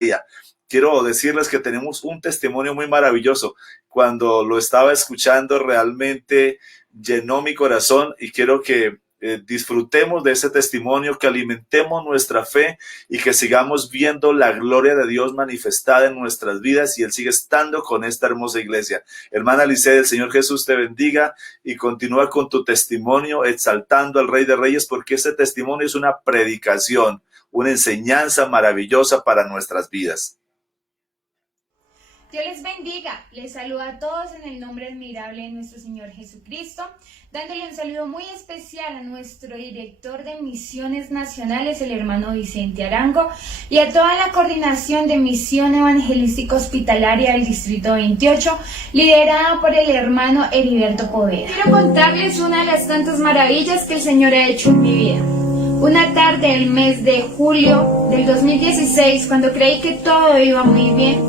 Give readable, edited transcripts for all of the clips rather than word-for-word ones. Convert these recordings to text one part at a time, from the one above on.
día. Quiero decirles que tenemos un testimonio muy maravilloso. Cuando lo estaba escuchando realmente llenó mi corazón y quiero que disfrutemos de ese testimonio, que alimentemos nuestra fe y que sigamos viendo la gloria de Dios manifestada en nuestras vidas y Él sigue estando con esta hermosa iglesia. Hermana Lice, el Señor Jesús te bendiga y continúa con tu testimonio exaltando al Rey de Reyes, porque ese testimonio es una predicación, una enseñanza maravillosa para nuestras vidas. Dios les bendiga, les saluda a todos en el nombre admirable de nuestro Señor Jesucristo, dándole un saludo muy especial a nuestro director de Misiones Nacionales, el hermano Vicente Arango, y a toda la coordinación de Misión Evangelística Hospitalaria del Distrito 28, liderada por el hermano Heriberto Poveda. Quiero contarles una de las tantas maravillas que el Señor ha hecho en mi vida. Una tarde del mes de julio del 2016, cuando creí que todo iba muy bien,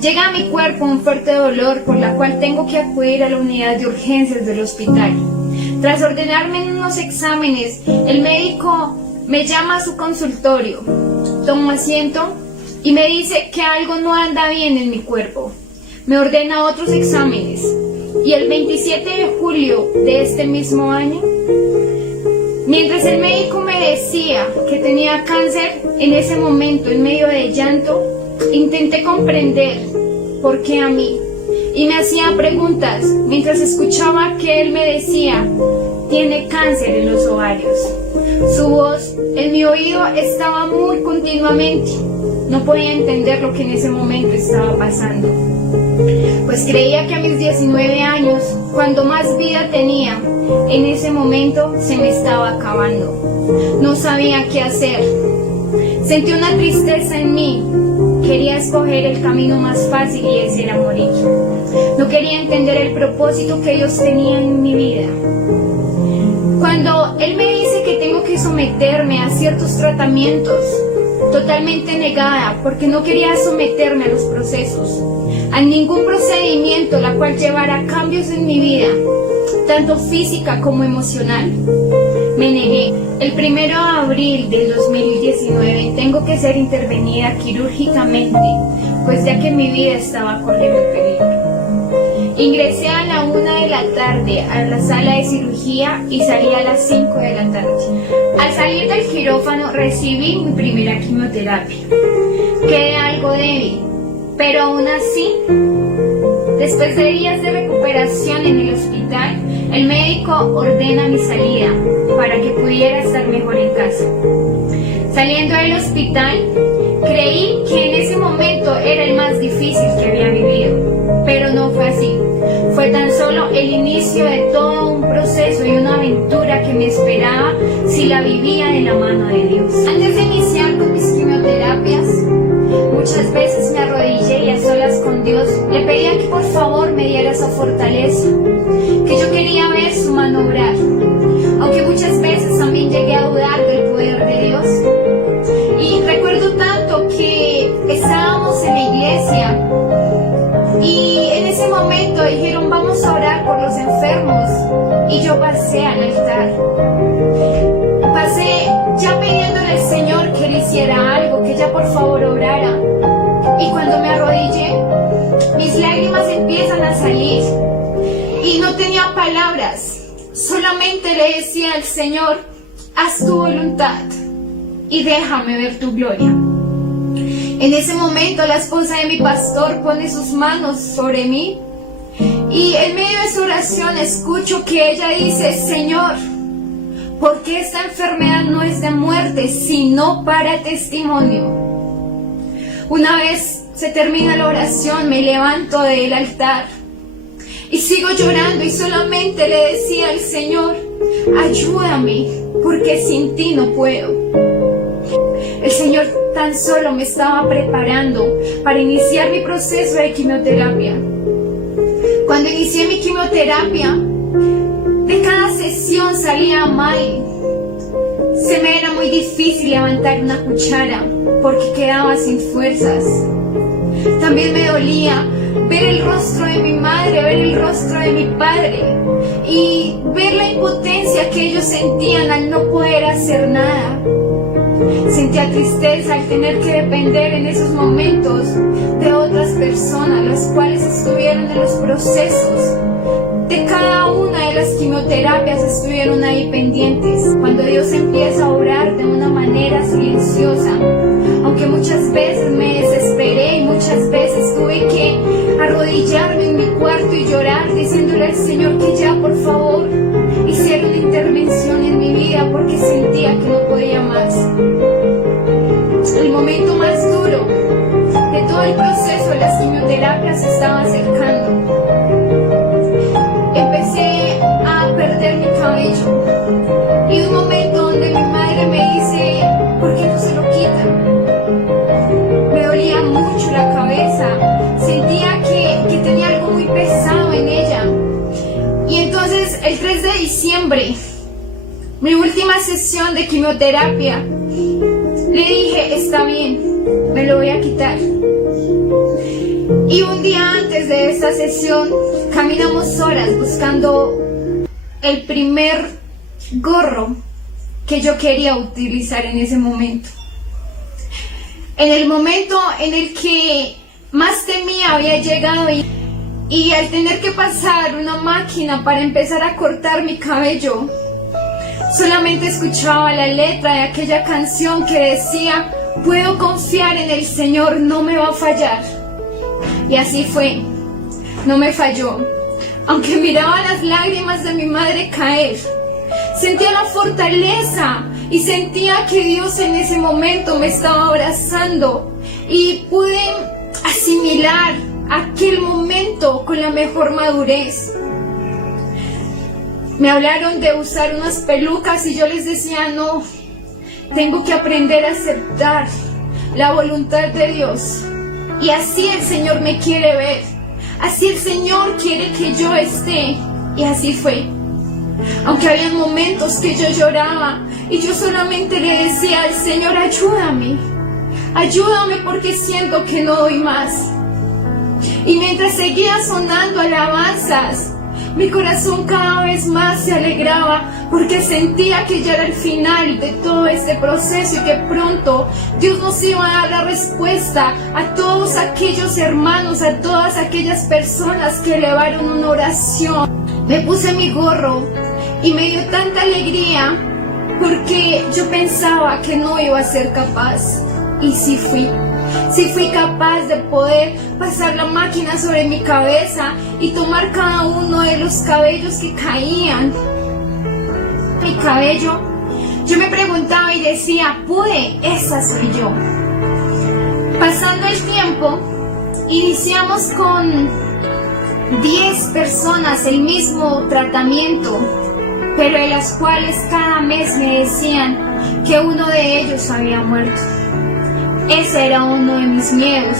llega a mi cuerpo un fuerte dolor por la cual tengo que acudir a la unidad de urgencias del hospital. Tras ordenarme unos exámenes, el médico me llama a su consultorio, tomo asiento y me dice que algo no anda bien en mi cuerpo. Me ordena otros exámenes y el 27 de julio de este mismo año, mientras el médico me decía que tenía cáncer, en ese momento, en medio de llanto, intenté comprender por qué a mí, y me hacía preguntas mientras escuchaba que él me decía: tiene cáncer en los ovarios. Su voz en mi oído estaba muy continuamente. No podía entender lo que en ese momento estaba pasando, pues creía que a mis 19 años, cuando más vida tenía, en ese momento se me estaba acabando. No sabía qué hacer. Sentí una tristeza en mí. Quería escoger el camino más fácil y ese era morir. No quería entender el propósito que Dios tenía en mi vida. Cuando Él me dice que tengo que someterme a ciertos tratamientos, totalmente negada, porque no quería someterme a los procesos, a ningún procedimiento la cual llevara cambios en mi vida, tanto física como emocional, me negué. El 1 de abril del 2019 tengo que ser intervenida quirúrgicamente, pues ya que mi vida estaba corriendo peligro. Ingresé a la 1 de la tarde a la sala de cirugía y salí a las 5 de la tarde. Al salir del quirófano recibí mi primera quimioterapia. Quedé algo débil, pero aún así, después de días de recuperación en el hospital, el médico ordena mi salida para que pudiera estar mejor en casa. Saliendo del hospital, creí que en ese momento era el más difícil que había vivido, pero no fue así. Fue tan solo el inicio de todo un proceso y una aventura que me esperaba si la vivía de la mano de Dios. Antes de iniciar con mis quimioterapias, muchas veces me arrodillé y a solas con Dios le pedía que por favor me diera esa fortaleza, que yo quería ver su mano obrar. Aunque muchas veces también llegué a dudar del poder de Dios. Y recuerdo tanto que estábamos en la iglesia y en ese momento dijeron: vamos a orar por los enfermos. Y yo pasé al altar. Pasé ya pidiéndole al Señor que le hiciera algo, que ya por favor obrara. Y cuando me arrodillé, mis lágrimas empiezan a salir. Y no tenía palabras. Solamente le decía al Señor: haz tu voluntad y déjame ver tu gloria. En ese momento la esposa de mi pastor pone sus manos sobre mí y en medio de su oración escucho que ella dice: Señor, porque esta enfermedad no es de muerte, sino para testimonio. Una vez se termina la oración, me levanto del altar y sigo llorando y solamente le decía al Señor: ayúdame, porque sin ti no puedo. El Señor tan solo me estaba preparando para iniciar mi proceso de quimioterapia. Cuando inicié mi quimioterapia, de cada sesión salía mal. Se me era muy difícil levantar una cuchara porque quedaba sin fuerzas. También me dolía ver el rostro de mi madre, ver el rostro de mi padre y ver la impotencia que ellos sentían al no poder hacer nada. Sentía tristeza al tener que depender en esos momentos de otras personas, las cuales estuvieron en los procesos de cada una de las quimioterapias, estuvieron ahí pendientes. Cuando Dios empieza a obrar de una manera silenciosa, aunque muchas veces me desesperé y muchas veces tuve que arrodillarme en mi cuarto y llorar diciéndole al Señor que ya por favor hiciera una intervención en mi vida porque sentía que no podía más. El momento más duro de todo el proceso de las quimioterapias se estaba acercando. Empecé a perder mi cabello y un momento donde mi madre me dice, ¿por qué no se lo quitan? Me dolía mucho la cabeza, sentía que tenía algo muy pesado en ella. Y entonces el 3 de diciembre, mi última sesión de quimioterapia, le dije, está bien, me lo voy a quitar. Y un día antes de esta sesión, caminamos horas buscando el primer gorro que yo quería utilizar en ese momento. En el momento en el que más temía había llegado y al tener que pasar una máquina para empezar a cortar mi cabello, solamente escuchaba la letra de aquella canción que decía, puedo confiar en el Señor, no me va a fallar. Y así fue, no me falló. Aunque miraba las lágrimas de mi madre caer, sentía la fortaleza y sentía que Dios en ese momento me estaba abrazando y pude asimilar aquel momento con la mejor madurez. Me hablaron de usar unas pelucas y yo les decía, no, tengo que aprender a aceptar la voluntad de Dios. Y así el Señor me quiere ver, así el Señor quiere que yo esté. Y así fue. Aunque había momentos que yo lloraba y yo solamente le decía al Señor, ayúdame, ayúdame porque siento que no doy más. Y mientras seguía sonando alabanzas, mi corazón cada vez más se alegraba porque sentía que ya era el final de todo este proceso y que pronto Dios nos iba a dar la respuesta a todos aquellos hermanos, a todas aquellas personas que elevaron una oración. Me puse mi gorro y me dio tanta alegría porque yo pensaba que no iba a ser capaz. Y sí fui capaz de poder pasar la máquina sobre mi cabeza y tomar cada uno de los cabellos que caían. Mi cabello, yo me preguntaba y decía, pude, esa soy yo. Pasando el tiempo, iniciamos con 10 personas el mismo tratamiento, pero de las cuales cada mes me decían que uno de ellos había muerto. Ese era uno de mis miedos,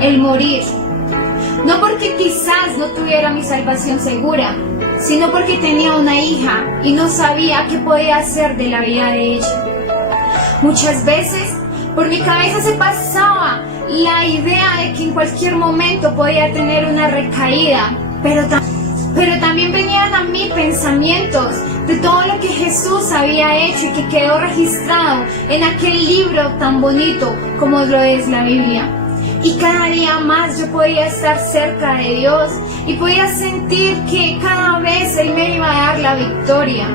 el morir. No porque quizás no tuviera mi salvación segura, sino porque tenía una hija y no sabía qué podía hacer de la vida de ella. Muchas veces por mi cabeza se pasaba la idea de que en cualquier momento podía tener una recaída, pero también venían a mí pensamientos de todo lo que Jesús había hecho y que quedó registrado en aquel libro tan bonito como lo es la Biblia. Y cada día más yo podía estar cerca de Dios y podía sentir que cada vez Él me iba a dar la victoria.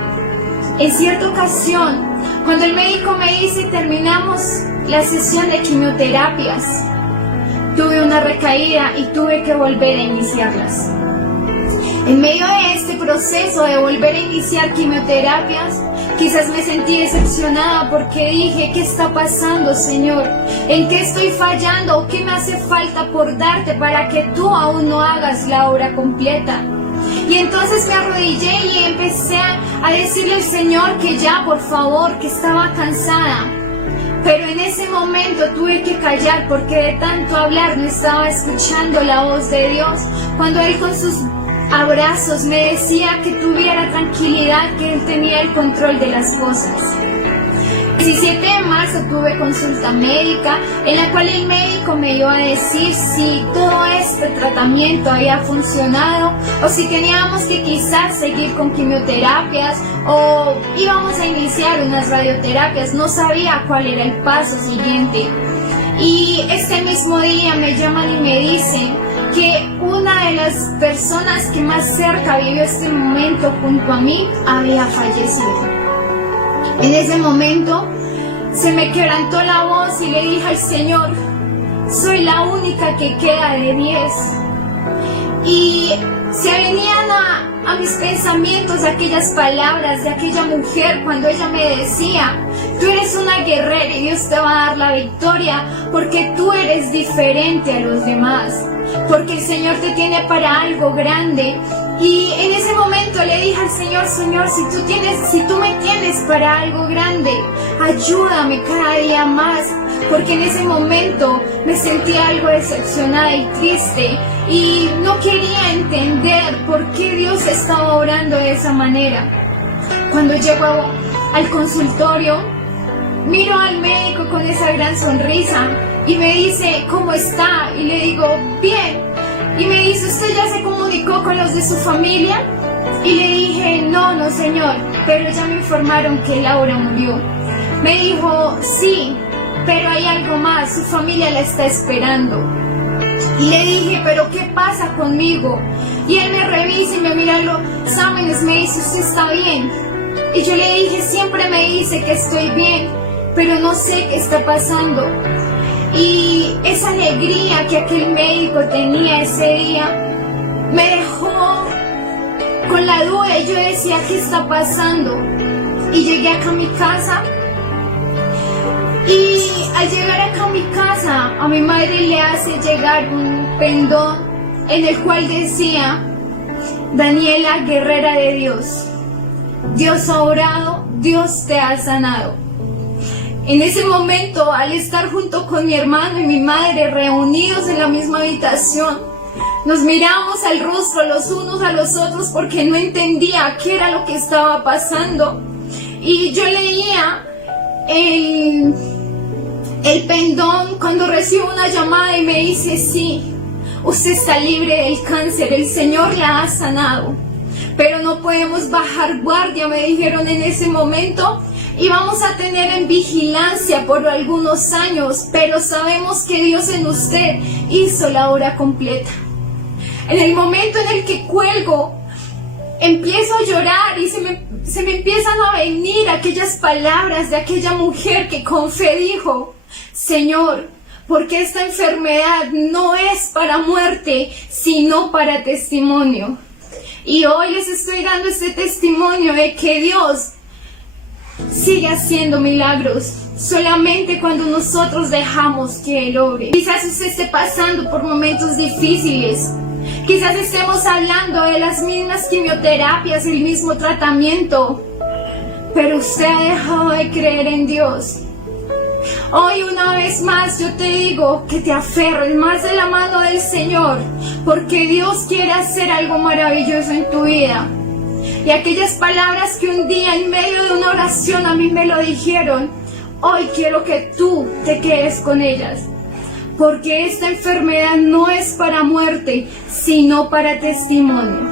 En cierta ocasión, cuando el médico me dice terminamos la sesión de quimioterapias, tuve una recaída y tuve que volver a iniciarlas. En medio de este proceso de volver a iniciar quimioterapias, quizás me sentí decepcionada porque dije, ¿qué está pasando, Señor? ¿En qué estoy fallando o qué me hace falta por darte para que tú aún no hagas la obra completa? Y entonces me arrodillé y empecé a decirle al Señor que ya, por favor, que estaba cansada. Pero en ese momento tuve que callar porque de tanto hablar no estaba escuchando la voz de Dios, cuando Él con sus abrazos me decía que tuviera tranquilidad, que Él tenía el control de las cosas. 17 de marzo tuve consulta médica en la cual el médico me iba a decir si todo este tratamiento había funcionado o si teníamos que quizás seguir con quimioterapias o íbamos a iniciar unas radioterapias. No sabía cuál era el paso siguiente. Y este mismo día me llaman y me dicen que una de las personas que más cerca vivió este momento junto a mí había fallecido. En ese momento se me quebrantó la voz y le dije al Señor, soy la única que queda de 10. Y se venían a mis pensamientos aquellas palabras de aquella mujer cuando ella me decía, tú eres una guerrera y Dios te va a dar la victoria porque tú eres diferente a los demás, porque el Señor te tiene para algo grande. Y en ese momento le dije al Señor, Señor, si tú me tienes para algo grande, ayúdame cada día más, porque en ese momento me sentía algo decepcionada y triste y no quería entender por qué Dios estaba obrando de esa manera. Cuando llego al consultorio, miro al médico con esa gran sonrisa y me dice, ¿cómo está? Y le digo, bien. Y me dice, ¿usted ya se comunicó con los de su familia? Y le dije, no señor, pero ya me informaron que Laura murió. Me dijo, sí, pero hay algo más, su familia la está esperando. Y le dije, ¿pero qué pasa conmigo? Y él me revisa y me mira los exámenes, me dice, ¿usted está bien? Y yo le dije, siempre me dice que estoy bien, pero no sé qué está pasando. Y esa alegría que aquel médico tenía ese día me dejó con la duda y yo decía, ¿qué está pasando? Y llegué acá a mi casa y al llegar acá a mi casa a mi madre le hace llegar un pendón en el cual decía, Daniela, guerrera de Dios, Dios ha orado, Dios te ha sanado. En ese momento, al estar junto con mi hermano y mi madre reunidos en la misma habitación, nos miramos al rostro los unos a los otros porque no entendía qué era lo que estaba pasando. Y yo leía el pendón cuando recibo una llamada y me dice, sí, usted está libre del cáncer, el Señor la ha sanado. Pero no podemos bajar guardia, me dijeron en ese momento. Y vamos a tener en vigilancia por algunos años, pero sabemos que Dios en usted hizo la obra completa. En el momento en el que cuelgo, empiezo a llorar y se me empiezan a venir aquellas palabras de aquella mujer que con fe dijo, Señor, porque esta enfermedad no es para muerte, sino para testimonio. Y hoy les estoy dando este testimonio de que Dios sigue haciendo milagros solamente cuando nosotros dejamos que Él obre. Quizás usted esté pasando por momentos difíciles, quizás estemos hablando de las mismas quimioterapias, el mismo tratamiento, pero usted ha dejado de creer en Dios. Hoy una vez más yo te digo que te aferres más de la mano del Señor, porque Dios quiere hacer algo maravilloso en tu vida. Y aquellas palabras que un día en medio de una oración a mí me lo dijeron, hoy quiero que tú te quedes con ellas. Porque esta enfermedad no es para muerte, sino para testimonio.